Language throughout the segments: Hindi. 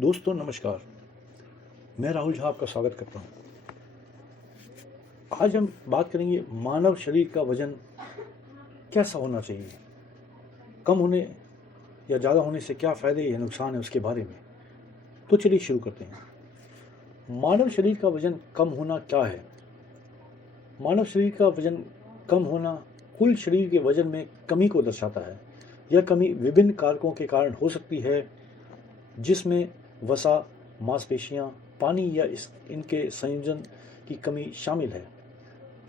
दोस्तों नमस्कार। मैं राहुल झा आपका स्वागत करता हूँ। आज हम बात करेंगे मानव शरीर का वजन कैसा होना चाहिए, कम होने या ज़्यादा होने से क्या फ़ायदे या नुकसान है उसके बारे में। तो चलिए शुरू करते हैं। मानव शरीर का वजन कम होना क्या है? मानव शरीर का वजन कम होना कुल शरीर के वजन में कमी को दर्शाता है। यह कमी विभिन्न कारकों के कारण हो सकती है, जिसमें वसा, मांसपेशियां, पानी या इनके संयोजन की कमी शामिल है।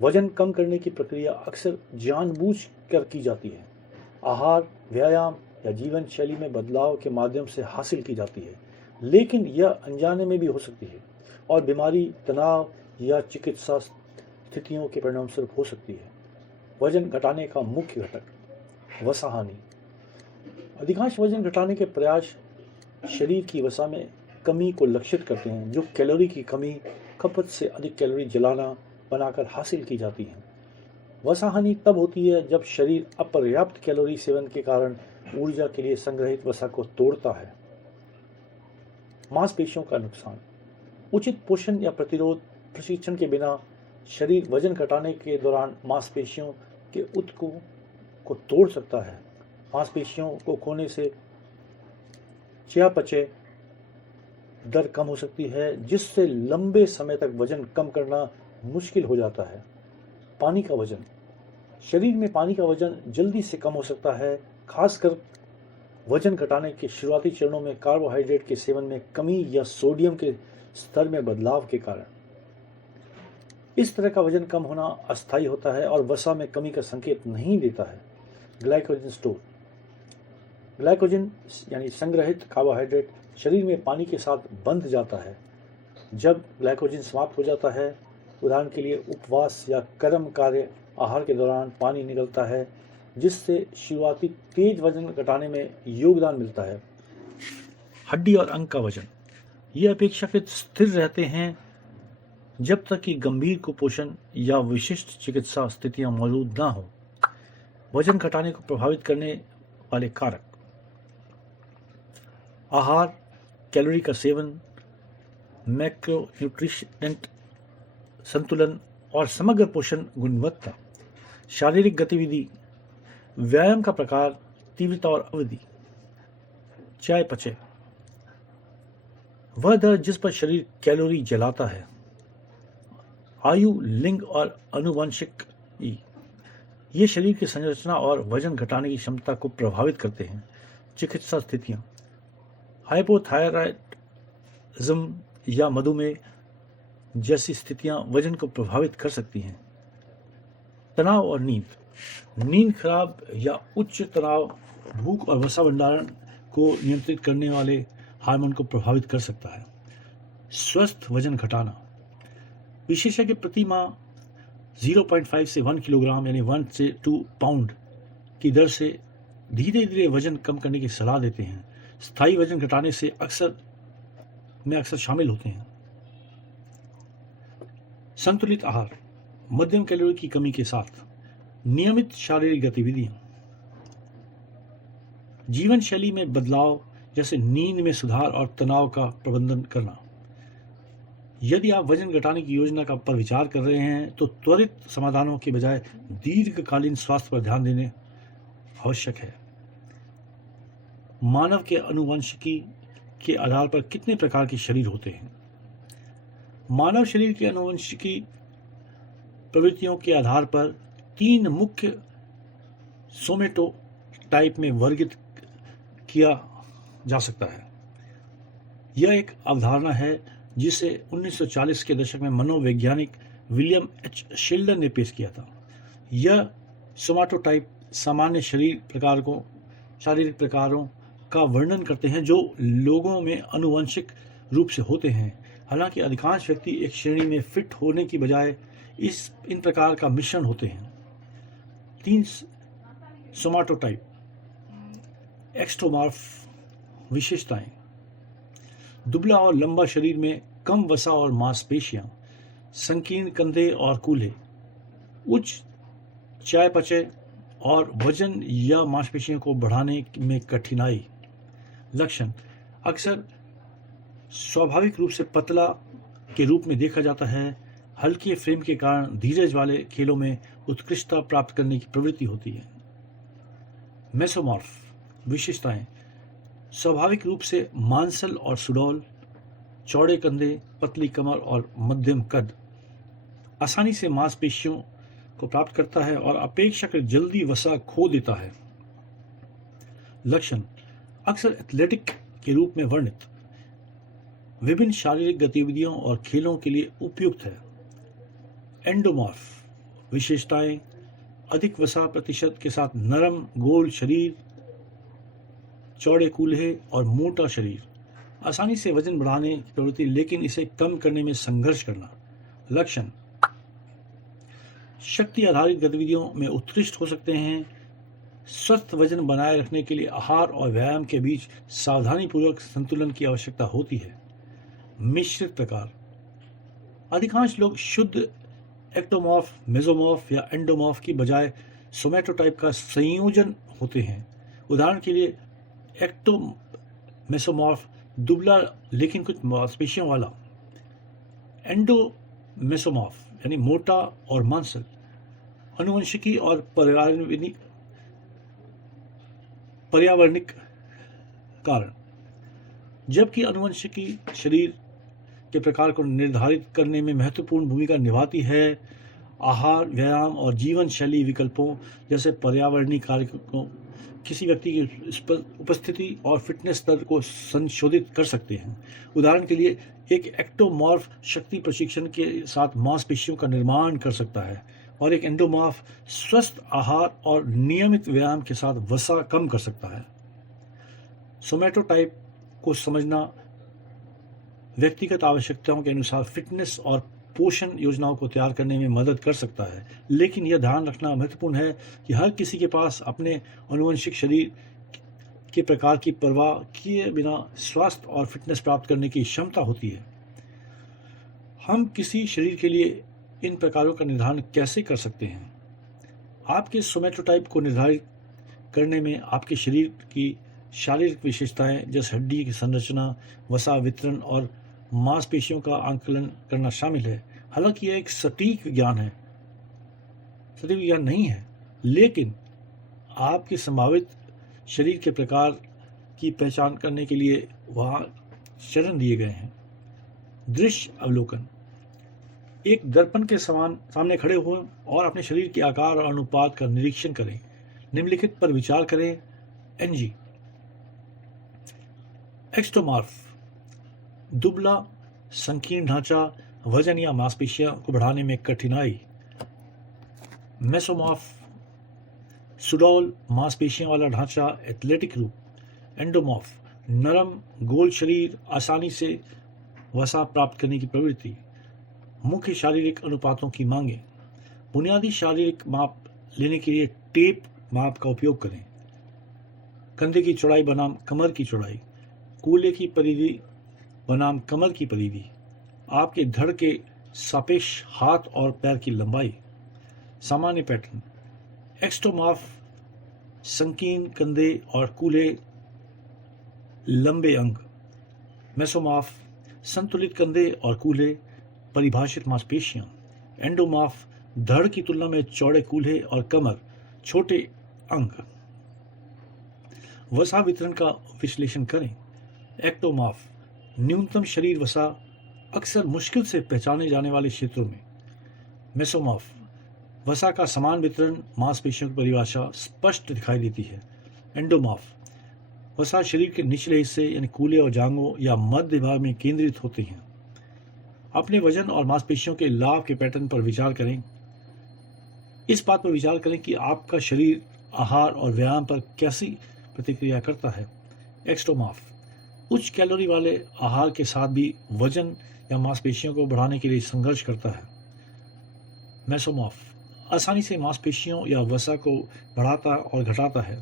वजन कम करने की प्रक्रिया अक्सर जानबूझकर की जाती है। आहार, व्यायाम या जीवन शैली में बदलाव के माध्यम से हासिल की जाती है, लेकिन यह अनजाने में भी हो सकती है और बीमारी, तनाव या चिकित्सा स्थितियों के परिणामस्वरूप हो सकती है। वजन घटाने का मुख्य घटक वसा हानि। अधिकांश वजन घटाने के प्रयास शरीर की वसा में कमी को लक्षित करते हैं, जो कैलोरी की कमी, खपत से अधिक कैलोरी जलाना बनाकर हासिल की जाती है। वसा हानि तब होती है जब शरीर अपर्याप्त कैलोरी सेवन के कारण ऊर्जा के लिए संग्रहित वसा को तोड़ता है। मांसपेशियों का नुकसान। उचित पोषण या प्रतिरोध प्रशिक्षण के बिना शरीर वजन घटाने के दौरान मांसपेशियों के ऊतकों को तोड़ सकता है। मांसपेशियों को खोने से चयापचय दर कम हो सकती है, जिससे लंबे समय तक वजन कम करना मुश्किल हो जाता है। पानी का वजन। शरीर में पानी का वजन जल्दी से कम हो सकता है, खासकर वजन घटाने के शुरुआती चरणों में कार्बोहाइड्रेट के सेवन में कमी या सोडियम के स्तर में बदलाव के कारण। इस तरह का वजन कम होना अस्थायी होता है और वसा में कमी का संकेत नहीं देता है। Glycogen store. ग्लाइकोजन यानी संग्रहित कार्बोहाइड्रेट शरीर में पानी के साथ बंध जाता है। जब ग्लाइकोजन समाप्त हो जाता है, उदाहरण के लिए उपवास या कर्म कार्य आहार के दौरान पानी निकलता है, जिससे शुरुआती तेज वजन घटाने में योगदान मिलता है। हड्डी और अंग का वजन। ये अपेक्षाकृत स्थिर रहते हैं जब तक कि गंभीर कुपोषण या विशिष्ट चिकित्सा स्थितियां मौजूद ना हो। वजन घटाने को प्रभावित करने वाले कारक: आहार, कैलोरी का सेवन, मैक्रोन्यूट्रिएंट संतुलन और समग्र पोषण गुणवत्ता, शारीरिक गतिविधि, व्यायाम का प्रकार, तीव्रता और अवधि, चयापचय, वह दर जिस पर शरीर कैलोरी जलाता है, आयु, लिंग और आनुवंशिक। ये शरीर की संरचना और वजन घटाने की क्षमता को प्रभावित करते हैं। चिकित्सा स्थितियां: हाइपोथायराइडिज्म या मधुमेह जैसी स्थितियां वजन को प्रभावित कर सकती हैं। तनाव और नींद। नींद खराब या उच्च तनाव भूख और वसा भंडारण को नियंत्रित करने वाले हार्मोन को प्रभावित कर सकता है। स्वस्थ वजन घटाना। विशेषज्ञ प्रति माह 0.5 से 1 किलोग्राम यानी 1 से 2 पाउंड की दर से धीरे धीरे वजन कम करने की सलाह देते हैं। स्थायी वजन घटाने से अक्सर शामिल होते हैं। संतुलित आहार, मध्यम कैलोरी की कमी के साथ नियमित शारीरिक गतिविधियां, जीवन शैली में बदलाव जैसे नींद में सुधार और तनाव का प्रबंधन करना। यदि आप वजन घटाने की योजना पर विचार कर रहे हैं तो त्वरित समाधानों के बजाय दीर्घकालीन स्वास्थ्य पर ध्यान देने आवश्यक है। मानव के आनुवंशिकी के आधार पर कितने प्रकार के शरीर होते हैं? मानव शरीर के आनुवंशिकी प्रवृत्तियों के आधार पर 3 मुख्य सोमेटोटाइप में वर्गीकृत किया जा सकता है। यह एक अवधारणा है जिसे 1940 के दशक में मनोवैज्ञानिक विलियम एच शिल्डर ने पेश किया था। यह सोमाटोटाइप सामान्य शारीरिक प्रकारों का वर्णन करते हैं जो लोगों में आनुवंशिक रूप से होते हैं। हालांकि अधिकांश व्यक्ति एक श्रेणी में फिट होने की बजाय इन प्रकार का मिश्रण होते हैं। 3 सोमाटोटाइप। एक्सट्रोमॉर्फ विशेषताएं: दुबला और लंबा शरीर में कम वसा और मांसपेशियां, संकीर्ण कंधे और कूल्हे, उच्च चयापचय और वजन या मांसपेशियों को बढ़ाने में कठिनाई। लक्षण: अक्सर स्वाभाविक रूप से पतला के रूप में देखा जाता है। हल्के फ्रेम के कारण धीरज वाले खेलों में उत्कृष्टता प्राप्त करने की प्रवृत्ति होती है। मेसोमॉर्फ विशेषताएं: स्वाभाविक रूप से मांसल और सुडौल, चौड़े कंधे, पतली कमर और मध्यम कद, आसानी से मांसपेशियों को प्राप्त करता है और अपेक्षाकृत जल्दी वसा खो देता है। लक्षण: अक्सर एथलेटिक के रूप में वर्णित, विभिन्न शारीरिक गतिविधियों और खेलों के लिए उपयुक्त है। एंडोमॉर्फ विशेषताएं: अधिक वसा प्रतिशत के साथ नरम गोल शरीर, चौड़े कूल्हे और मोटा शरीर, आसानी से वजन बढ़ाने की प्रवृत्ति लेकिन इसे कम करने में संघर्ष करना। लक्षण: शक्ति आधारित गतिविधियों में उत्कृष्ट हो सकते हैं। स्वस्थ वजन बनाए रखने के लिए आहार और व्यायाम के बीच सावधानीपूर्वक संतुलन की आवश्यकता होती है। मिश्रित प्रकार: अधिकांश लोग शुद्ध एक्टोमॉर्फ, मेसोमॉर्फ या एंडोमॉर्फ की बजाय सोमैटोटाइप का संयोजन होते हैं। उदाहरण के लिए एक्टोमेसोमॉर्फ दुबला लेकिन कुछ मांसपेशियों वाला, एंडोमेसोमॉर्फ यानी मोटा और मांसल। आनुवंशिकी और पर्यावरणिक कारण: जबकि आनुवंशिकी शरीर के प्रकार को निर्धारित करने में महत्वपूर्ण भूमिका निभाती है, आहार, व्यायाम और जीवन शैली विकल्पों जैसे पर्यावरणीय कारकों किसी व्यक्ति की उपस्थिति और फिटनेस स्तर को संशोधित कर सकते हैं। उदाहरण के लिए एक एक्टोमॉर्फ शक्ति प्रशिक्षण के साथ मांसपेशियों का निर्माण कर सकता है और एक एंडोमॉर्फ स्वस्थ आहार और नियमित व्यायाम के साथ वसा कम कर सकता है। सोमैटोटाइप को समझना व्यक्तिगत आवश्यकताओं के अनुसार फिटनेस और पोषण योजनाओं को तैयार करने में मदद कर सकता है, लेकिन यह ध्यान रखना महत्वपूर्ण है कि हर किसी के पास अपने आनुवंशिक शरीर के प्रकार की परवाह किए बिना स्वास्थ्य और फिटनेस प्राप्त करने की क्षमता होती है। हम किसी शरीर के लिए इन प्रकारों का निर्धारण कैसे कर सकते हैं? आपके सोमैटोटाइप को निर्धारित करने में आपके शरीर की शारीरिक विशेषताएं जैसे हड्डी की संरचना, वसा वितरण और मांसपेशियों का आंकलन करना शामिल है। हालांकि यह एक सटीक विज्ञान नहीं है, लेकिन आपके संभावित शरीर के प्रकार की पहचान करने के लिए वहाँ चरण दिए गए हैं। दृश्य अवलोकन: एक दर्पण के सामने खड़े हों और अपने शरीर के आकार और अनुपात का निरीक्षण करें। निम्नलिखित पर विचार करें। NG एक्टोमॉर्फ दुबला, संकीर्ण ढांचा, वजन या मांसपेशियों को बढ़ाने में कठिनाई। मेसोमॉर्फ सुडौल, मांसपेशियों वाला ढांचा, एथलेटिक रूप। एंडोमॉर्फ नरम गोल शरीर, आसानी से वसा प्राप्त करने की प्रवृत्ति। मुख्य शारीरिक अनुपातों की मांगे: बुनियादी शारीरिक माप लेने के लिए टेप माप का उपयोग करें। कंधे की चौड़ाई बनाम कमर की चौड़ाई, कूल्हे की परिधि बनाम कमर की परिधि, आपके धड़ के सापेक्ष हाथ और पैर की लंबाई। सामान्य पैटर्न: एक्टोमॉर्फ संकीर्ण कंधे और कूल्हे लंबे अंग। मेसोमॉर्फ संतुलित कंधे और कूल्हे परिभाषित मांसपेशियां। एंडोमॉर्फ धड़ की तुलना में चौड़े कूल्हे और कमर, छोटे अंग। वसा वितरण का विश्लेषण करें। एक्टोमॉर्फ न्यूनतम शरीर वसा, अक्सर मुश्किल से पहचाने जाने वाले क्षेत्रों में। मेसोमॉर्फ वसा का समान वितरण, मांसपेशियों की परिभाषा स्पष्ट दिखाई देती है। एंडोमॉर्फ वसा शरीर के निचले हिस्से यानी कूल्हे और जांघों या मध्य भाग में केंद्रित होते हैं। अपने वजन और मांसपेशियों के लाभ के पैटर्न पर विचार करें। इस बात पर विचार करें कि आपका शरीर आहार और व्यायाम पर कैसी प्रतिक्रिया करता है। एक्टोमॉर्फ उच्च कैलोरी वाले आहार के साथ भी वजन या मांसपेशियों को बढ़ाने के लिए संघर्ष करता है। मेसोमॉर्फ आसानी से मांसपेशियों या वसा को बढ़ाता और घटाता है।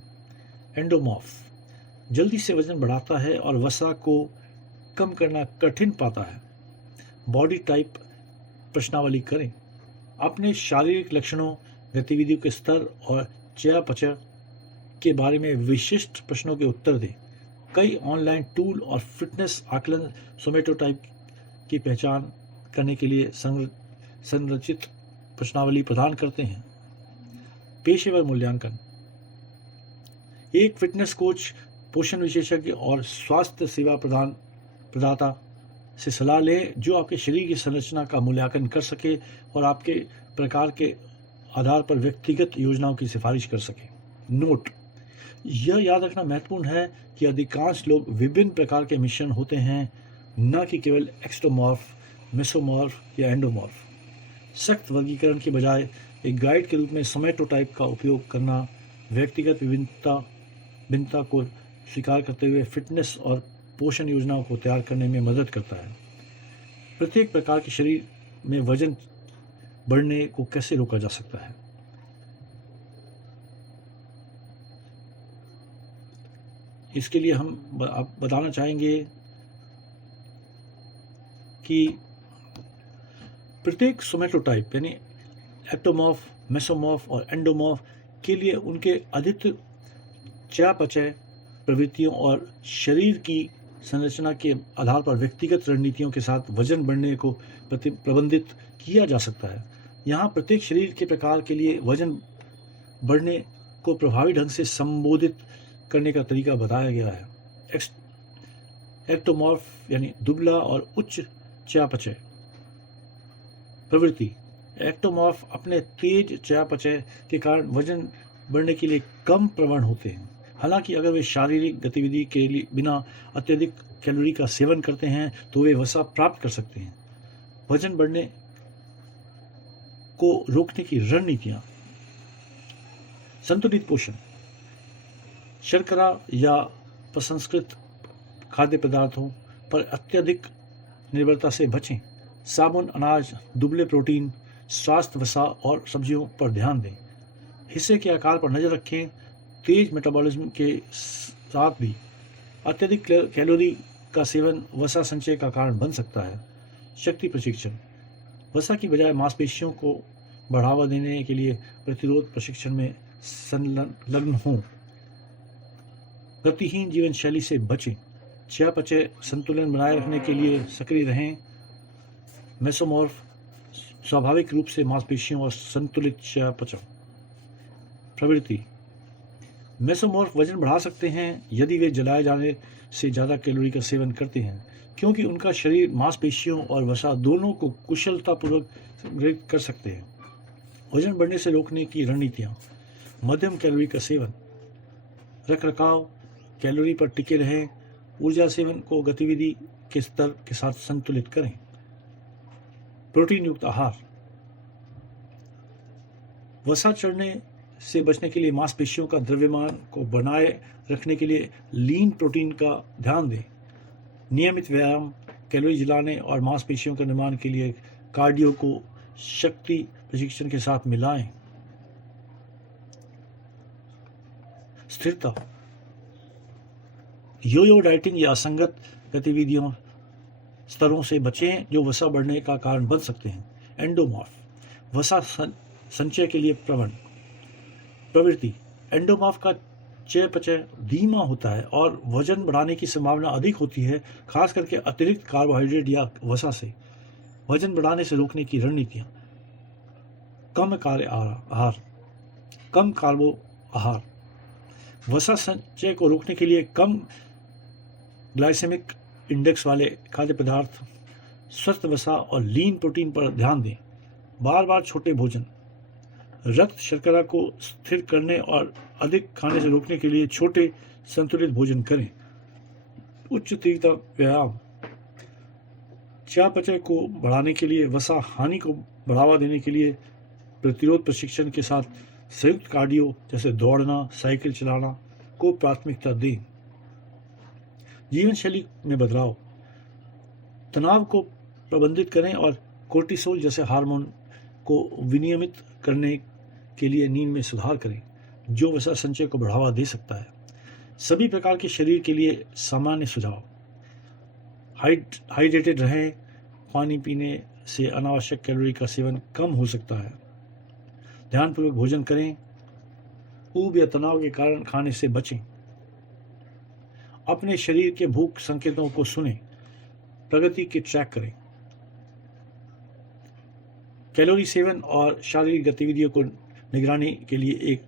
एंडोमॉर्फ जल्दी से वजन बढ़ाता है और वसा को कम करना कठिन पाता है। बॉडी टाइप प्रश्नावली करें। अपने शारीरिक लक्षणों, गतिविधियों के स्तर और चयापचय के बारे में विशिष्ट प्रश्नों के उत्तर दें। कई ऑनलाइन टूल और फिटनेस आकलन सोमेटोटाइप की पहचान करने के लिए संरचित प्रश्नावली प्रदान करते हैं। पेशेवर मूल्यांकन। एक फिटनेस कोच, पोषण विशेषज्ञ और स्वास्थ्य सेवा प्रदाता से सलाह लें जो आपके शरीर की संरचना का मूल्यांकन कर सके और आपके प्रकार के आधार पर व्यक्तिगत योजनाओं की सिफारिश कर सके। नोट: यह याद रखना महत्वपूर्ण है कि अधिकांश लोग विभिन्न प्रकार के मिश्रण होते हैं, न कि केवल एक्टोमॉर्फ, मेसोमॉर्फ या एंडोमॉर्फ। सख्त वर्गीकरण के बजाय एक गाइड के रूप में सोमेटोटाइप का उपयोग करना व्यक्तिगत भिन्नता को स्वीकार करते हुए फिटनेस और पोषण योजनाओं को तैयार करने में मदद करता है। प्रत्येक प्रकार के शरीर में वजन बढ़ने को कैसे रोका जा सकता है? इसके लिए हम बताना चाहेंगे कि प्रत्येक सोमेटोटाइप यानी एक्टोमॉर्फ, मेसोमॉर्फ और एंडोमॉर्फ के लिए उनके अधिक चयापचय प्रवृत्तियों और शरीर की संरचना के आधार पर व्यक्तिगत रणनीतियों के साथ वजन बढ़ने को प्रबंधित किया जा सकता है। यहाँ प्रत्येक शरीर के प्रकार के लिए वजन बढ़ने को प्रभावी ढंग से संबोधित करने का तरीका बताया गया है। एक्टोमॉर्फ यानी दुबला और उच्च चयापचय प्रवृत्ति। एक्टोमॉर्फ अपने तेज चयापचय के कारण वजन बढ़ने के लिए कम प्रवण होते हैं। हालांकि अगर वे शारीरिक गतिविधि के लिए बिना अत्यधिक कैलोरी का सेवन करते हैं तो वे वसा प्राप्त कर सकते हैं। वजन बढ़ने को रोकने की रणनीतियां। संतुलित पोषण। शर्करा या प्रसंस्कृत खाद्य पदार्थों पर अत्यधिक निर्भरता से बचें। साबुन, अनाज, दुबले प्रोटीन, स्वास्थ्य वसा और सब्जियों पर ध्यान दें। हिस्से के आकार पर नजर रखें। तेज मेटाबॉलिज्म के साथ भी अत्यधिक कैलोरी का सेवन वसा संचय का कारण बन सकता है। शक्ति प्रशिक्षण। वसा की बजाय मांसपेशियों को बढ़ावा देने के लिए प्रतिरोध प्रशिक्षण में संलग्न हों। गतिहीन जीवन शैली से बचें। चयापचय संतुलन बनाए रखने के लिए सक्रिय रहें। मेसोमॉर्फ स्वाभाविक रूप से मांसपेशियों और संतुलित चयापचय प्रवृत्ति। मेसोमॉर्फ वजन बढ़ा सकते हैं यदि वे जलाए जाने से ज़्यादा कैलोरी का सेवन करते हैं, क्योंकि उनका शरीर मांसपेशियों और वसा दोनों को कुशलतापूर्वक संग्रहित कर सकते हैं। वजन बढ़ने से रोकने की रणनीतियाँ। मध्यम कैलोरी का सेवन। रखरखाव, कैलोरी पर टिके रहें। ऊर्जा सेवन को गतिविधि के स्तर के साथ संतुलित करें। प्रोटीन युक्त आहार। वसा चढ़ने से बचने के लिए मांसपेशियों का द्रव्यमान को बनाए रखने के लिए लीन प्रोटीन का ध्यान दें। नियमित व्यायाम, कैलोरी जलाने और मांसपेशियों के निर्माण के लिए कार्डियो को शक्ति प्रशिक्षण के साथ मिलाएं। स्थिरता। यो डाइटिंग या असंगत गतिविधियों स्तरों से बचें जो वसा बढ़ने का कारण बन सकते हैं। एंडोमॉर्फ वसा संचय के लिए प्रवृत्ति। एंडोमॉर्फ का चयापचय धीमा होता है और वजन बढ़ाने की संभावना अधिक होती है, खास करके अतिरिक्त कार्बोहाइड्रेट या वसा से। वजन बढ़ाने से रोकने की रणनीतियाँ। कम कार्बो आहार। वसा संचय को रोकने के लिए कम ग्लाइसेमिक इंडेक्स वाले खाद्य पदार्थ, स्वस्थ वसा और लीन प्रोटीन पर ध्यान दें। बार बार छोटे भोजन। रक्त शर्करा को स्थिर करने और अधिक खाने से रोकने के लिए छोटे संतुलित भोजन करें। उच्च तीव्रता व्यायाम। चयापचय को बढ़ाने के लिए वसा हानि को बढ़ावा देने के लिए प्रतिरोध प्रशिक्षण के साथ संयुक्त कार्डियो जैसे दौड़ना, साइकिल चलाना को प्राथमिकता दें। जीवन शैली में बदलाव। तनाव को प्रबंधित करें और कोर्टिसोल जैसे हार्मोन को विनियमित करने के लिए नींद में सुधार करें, जो वसा संचय को बढ़ावा दे सकता है। सभी प्रकार के शरीर के लिए सामान्य सुझाव। हाइड्रेटेड रहें। पानी पीने से अनावश्यक कैलोरी का सेवन कम हो सकता है। ध्यानपूर्वक भोजन करें। ऊब या तनाव के कारण खाने से बचें। अपने शरीर के भूख संकेतों को सुने, प्रगति की ट्रैक करें। कैलोरी सेवन और शारीरिक गतिविधियों को निगरानी के लिए एक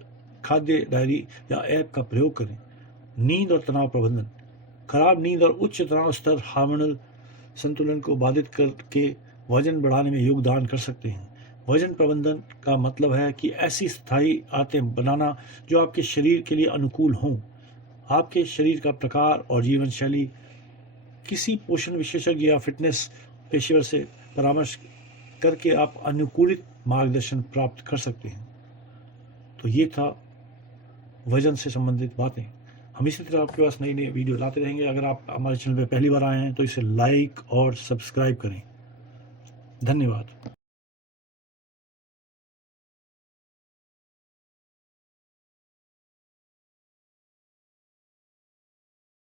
खाद्य डायरी या ऐप का प्रयोग करें। नींद और तनाव प्रबंधन। खराब नींद और उच्च तनाव स्तर हार्मोनल संतुलन को बाधित करके वजन बढ़ाने में योगदान कर सकते हैं। वजन प्रबंधन का मतलब है कि ऐसी स्थायी आदतें बनाना जो आपके शरीर के लिए अनुकूल हों। आपके शरीर का प्रकार और जीवन शैली। किसी पोषण विशेषज्ञ या फिटनेस पेशेवर से परामर्श करके आप अनुकूलित मार्गदर्शन प्राप्त कर सकते हैं। तो ये था वजन से संबंधित बातें। हम इसी तरह आपके पास नई नई वीडियो लाते रहेंगे। अगर आप हमारे चैनल पर पहली बार आए हैं तो इसे लाइक और सब्सक्राइब करें। धन्यवाद।